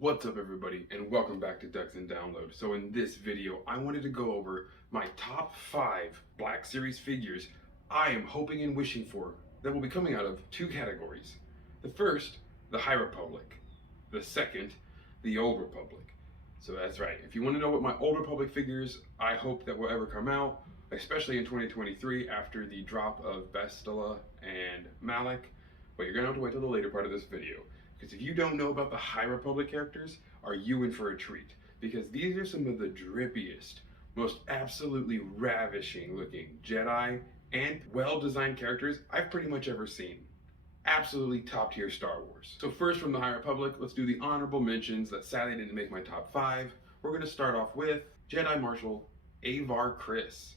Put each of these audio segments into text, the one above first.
What's up everybody and welcome back to Ducks and Download. So in this video I wanted to go over my top 5 Black Series figures I am hoping and wishing for that will be coming out of two categories. The first, the High Republic. The second, the Old Republic. So that's right, if you want to know what my Old Republic figures I hope that will ever come out, especially in 2023 after the drop of Bastila and Malik, but you're going to have to wait till the later part of this video. Because if you don't know about the High Republic characters, are you in for a treat? Because these are some of the drippiest, most absolutely ravishing looking Jedi and well-designed characters I've pretty much ever seen. Absolutely top tier Star Wars. So first from the High Republic, let's do the honorable mentions that sadly didn't make my top 5. We're going to start off with Jedi Marshal Avar Kriss.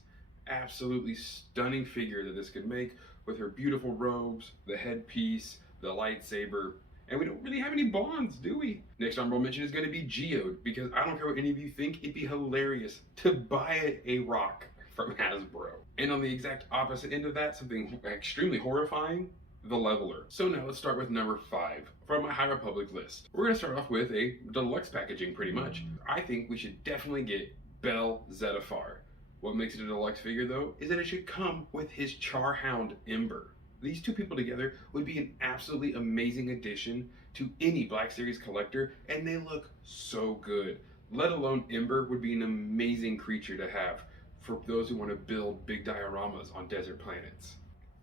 Absolutely stunning figure that this could make with her beautiful robes, the headpiece, the lightsaber. And we don't really have any bonds, do we? Next honorable mention is going to be Geode, because I don't care what any of you think, it'd be hilarious to buy a rock from Hasbro. And on the exact opposite end of that, something extremely horrifying, the Leveler. So now let's start with number 5 from my High Republic list. We're going to start off with a deluxe packaging pretty much. I think we should definitely get Bell Zettifar. What makes it a deluxe figure though, is that it should come with his Charhound Ember. These two people together would be an absolutely amazing addition to any Black Series collector, and they look so good. Let alone Ember would be an amazing creature to have for those who want to build big dioramas on desert planets.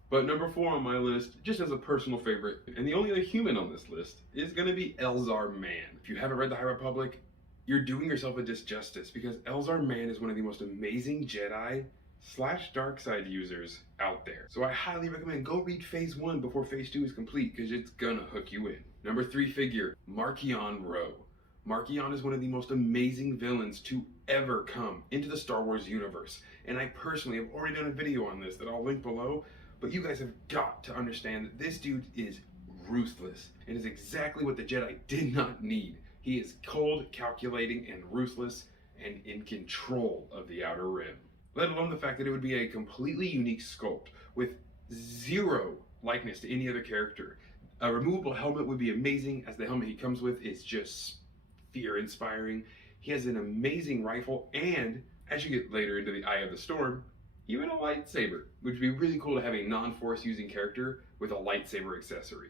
But number 4 on my list, just as a personal favorite, and the only other human on this list, is going to be Elzar Mann. If you haven't read the High Republic, you're doing yourself a disjustice, because Elzar Mann is one of the most amazing Jedi / dark side users out there. So I highly recommend go read phase 1 before phase 2 is complete, because it's gonna hook you in. Number 3 figure, Marchion Ro. Marchion is one of the most amazing villains to ever come into the Star Wars universe. And I personally have already done a video on this that I'll link below, but you guys have got to understand that this dude is ruthless and is exactly what the Jedi did not need. He is cold, calculating, and ruthless, and in control of the Outer Rim. Let alone the fact that it would be a completely unique sculpt with zero likeness to any other character. A removable helmet would be amazing, as the helmet he comes with is just fear-inspiring. He has an amazing rifle, and as you get later into the Eye of the Storm, even a lightsaber, which would be really cool to have a non-force using character with a lightsaber accessory.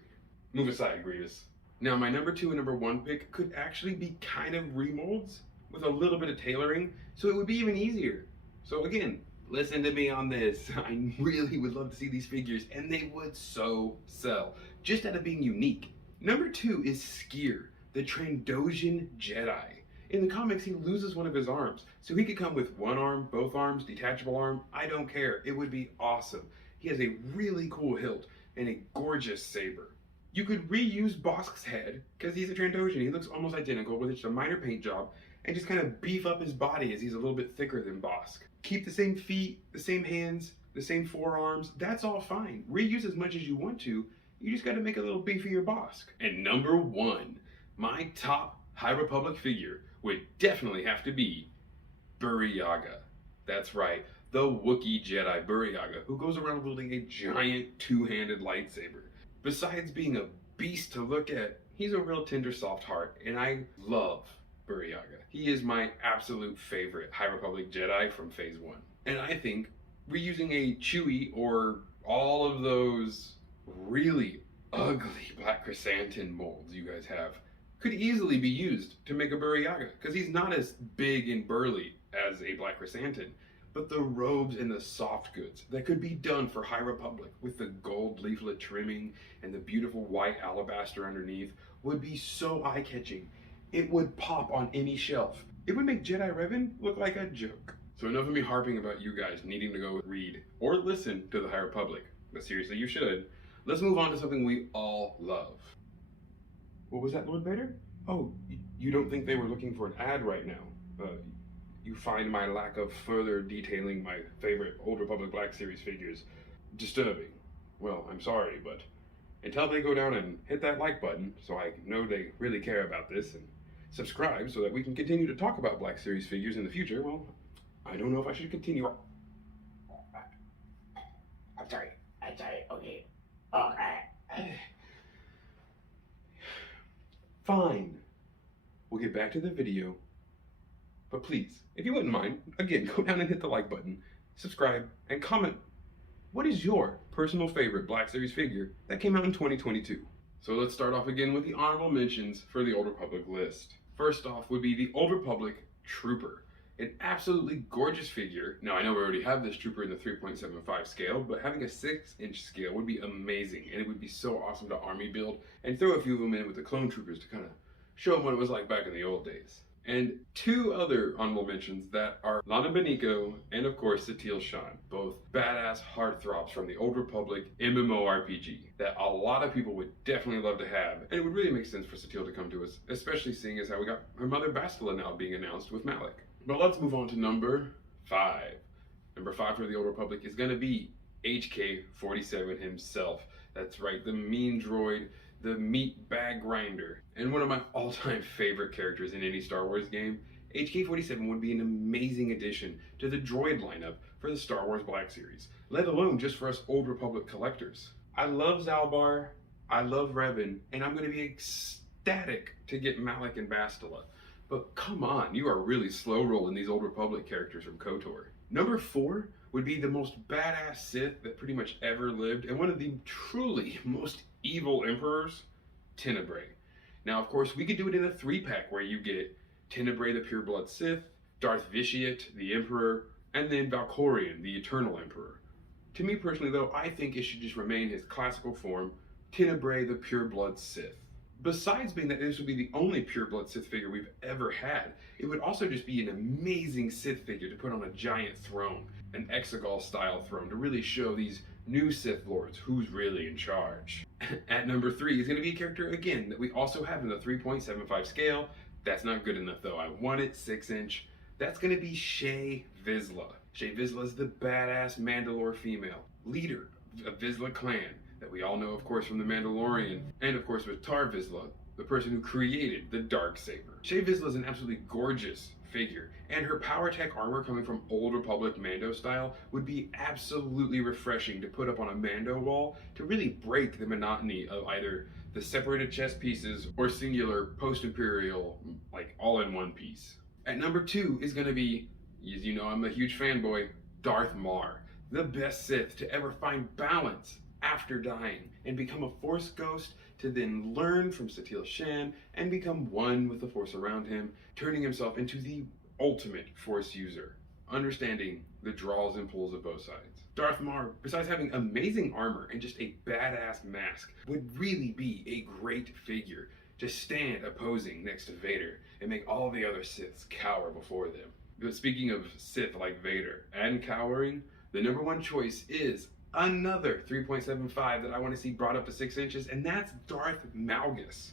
Move aside, Grievous. Now my number 2 and number 1 pick could actually be kind of remolds with a little bit of tailoring, so it would be even easier. So again, listen to me on this. I really would love to see these figures, and they would so sell, just out of being unique. Number 2 is Skier, the Trandoshan Jedi. In the comics, he loses one of his arms, so he could come with one arm, both arms, detachable arm, I don't care. It would be awesome. He has a really cool hilt and a gorgeous saber. You could reuse Bosk's head, because he's a Trandoshan. He looks almost identical with just a minor paint job, and just kind of beef up his body as he's a little bit thicker than Bosk. Keep the same feet, the same hands, the same forearms, that's all fine. Reuse as much as you want to, you just gotta make a little beefier Bosk. And number 1, my top High Republic figure would definitely have to be Burryaga. That's right, the Wookiee Jedi Burryaga, who goes around wielding a giant two-handed lightsaber. Besides being a beast to look at, he's a real tender soft heart, and I love Burryaga. He is my absolute favorite High Republic Jedi from phase 1. And I think reusing a Chewie or all of those really ugly Black Chrysanthemum molds you guys have could easily be used to make a Burryaga, because he's not as big and burly as a Black Chrysanthemum. But the robes and the soft goods that could be done for High Republic with the gold leaflet trimming and the beautiful white alabaster underneath would be so eye-catching. It would pop on any shelf. It would make Jedi Revan look like a joke. So enough of me harping about you guys needing to go read or listen to the High Republic. But seriously, you should. Let's move on to something we all love. What was that, Lord Vader? Oh, you don't think they were looking for an ad right now? You find my lack of further detailing my favorite Old Republic Black Series figures disturbing. Well, I'm sorry, but until they go down and hit that like button so I know they really care about this, and subscribe so that we can continue to talk about Black Series figures in the future, well, I don't know if I should continue. I'm sorry, okay. Oh, Fine. we'll get back to the video. But please, if you wouldn't mind, again, go down and hit the like button, subscribe, and comment what is your personal favorite Black Series figure that came out in 2022. So let's start off again with the honorable mentions for the Old Republic list. First off would be the Old Republic Trooper. An absolutely gorgeous figure. Now I know we already have this Trooper in the 3.75 scale, but having a 6-inch scale would be amazing, and it would be so awesome to army build and throw a few of them in with the clone troopers to kind of show them what it was like back in the old days. And two other honorable mentions that are Lana Beniko and of course Satele Shan, both badass heartthrobs from the Old Republic MMORPG that a lot of people would definitely love to have, and it would really make sense for Satele to come to us, especially seeing as how we got her mother Bastila now being announced with Malik. But let's move on to number 5. Number 5 for the Old Republic is going to be HK-47 himself. That's right, the mean droid, the meat bag grinder, and one of my all-time favorite characters in any Star Wars game. HK-47 would be an amazing addition to the droid lineup for the Star Wars Black Series, let alone just for us Old Republic collectors. I love Zalbar, I love Revan, and I'm going to be ecstatic to get Malik and Bastila. But come on, you are really slow rolling these Old Republic characters from KOTOR. Number 4 would be the most badass Sith that pretty much ever lived, and one of the truly most evil emperors, Tenebrae. Now, of course, we could do it in a 3-pack where you get Tenebrae the Pureblood Sith, Darth Vitiate the Emperor, and then Valkorion the Eternal Emperor. To me personally, though, I think it should just remain his classical form, Tenebrae the Pureblood Sith. Besides being that this would be the only pureblood Sith figure we've ever had, it would also just be an amazing Sith figure to put on a giant throne, an Exegol style throne, to really show these new Sith Lords who's really in charge. At number 3 is going to be a character, again, that we also have in the 3.75 scale. That's not good enough though, I want it 6-inch. That's going to be Shae Vizsla. Shae Vizsla is the badass Mandalore female, leader of Vizsla clan, that we all know, of course, from The Mandalorian, and of course with Tar Vizsla, the person who created the Darksaber. Shae Vizsla is an absolutely gorgeous figure, and her power tech armor coming from Old Republic Mando style would be absolutely refreshing to put up on a Mando wall to really break the monotony of either the separated chess pieces or singular post-imperial, like all-in-one piece. At number 2 is going to be, as you know I'm a huge fanboy, Darth Maul, the best Sith to ever find balance after dying and become a Force ghost, to then learn from Satele Shan and become one with the Force around him, turning himself into the ultimate Force user, understanding the draws and pulls of both sides. Darth Maul, besides having amazing armor and just a badass mask, would really be a great figure to stand opposing next to Vader and make all the other Siths cower before them. But speaking of Sith like Vader and cowering, the number 1 choice is another 3.75 that I want to see brought up to 6 inches, and that's Darth Malgus.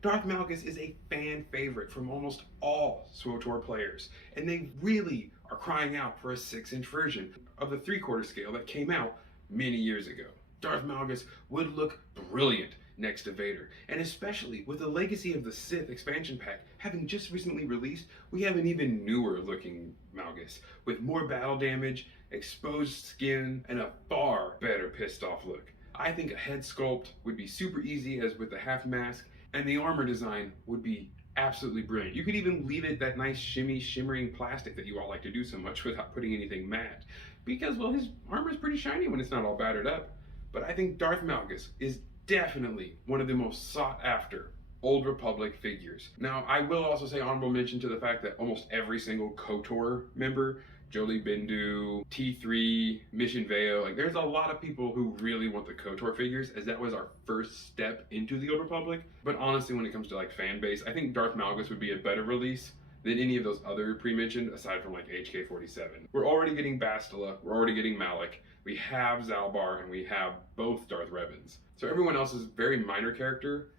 Darth Malgus is a fan favorite from almost all SWTOR players, and they really are crying out for a 6-inch version of the 3/4 scale that came out many years ago. Darth Malgus would look brilliant next to Vader, and especially with the Legacy of the Sith expansion pack having just recently released, we have an even newer looking Malgus with more battle damage, exposed skin, and a far better pissed off look. I think a head sculpt would be super easy as with the half mask, and the armor design would be absolutely brilliant. You could even leave it that nice shimmy, shimmering plastic that you all like to do so much without putting anything matte, because, well, his armor is pretty shiny when it's not all battered up. But I think Darth Malgus is definitely one of the most sought after Old Republic figures. Now, I will also say honorable mention to the fact that almost every single KOTOR member, Jolie Bindu, T3, Mission Veo, like there's a lot of people who really want the KOTOR figures, as that was our first step into the Old Republic. But honestly, when it comes to like fan base, I think Darth Malgus would be a better release than any of those other pre-mentioned, aside from like HK-47. We're already getting Bastila, we're already getting Malik, we have Zalbar, and we have both Darth Revans. So everyone else is very minor character.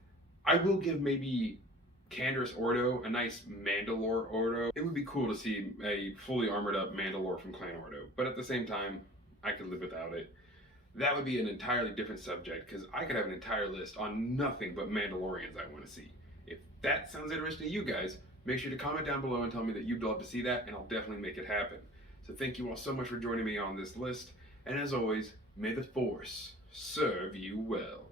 I will give maybe Canderous Ordo a nice Mandalore Ordo. It would be cool to see a fully armored up Mandalore from Clan Ordo, but at the same time, I could live without it. That would be an entirely different subject, because I could have an entire list on nothing but Mandalorians I want to see. If that sounds interesting to you guys, make sure to comment down below and tell me that you'd love to see that, and I'll definitely make it happen. So thank you all so much for joining me on this list, and as always, may the Force serve you well.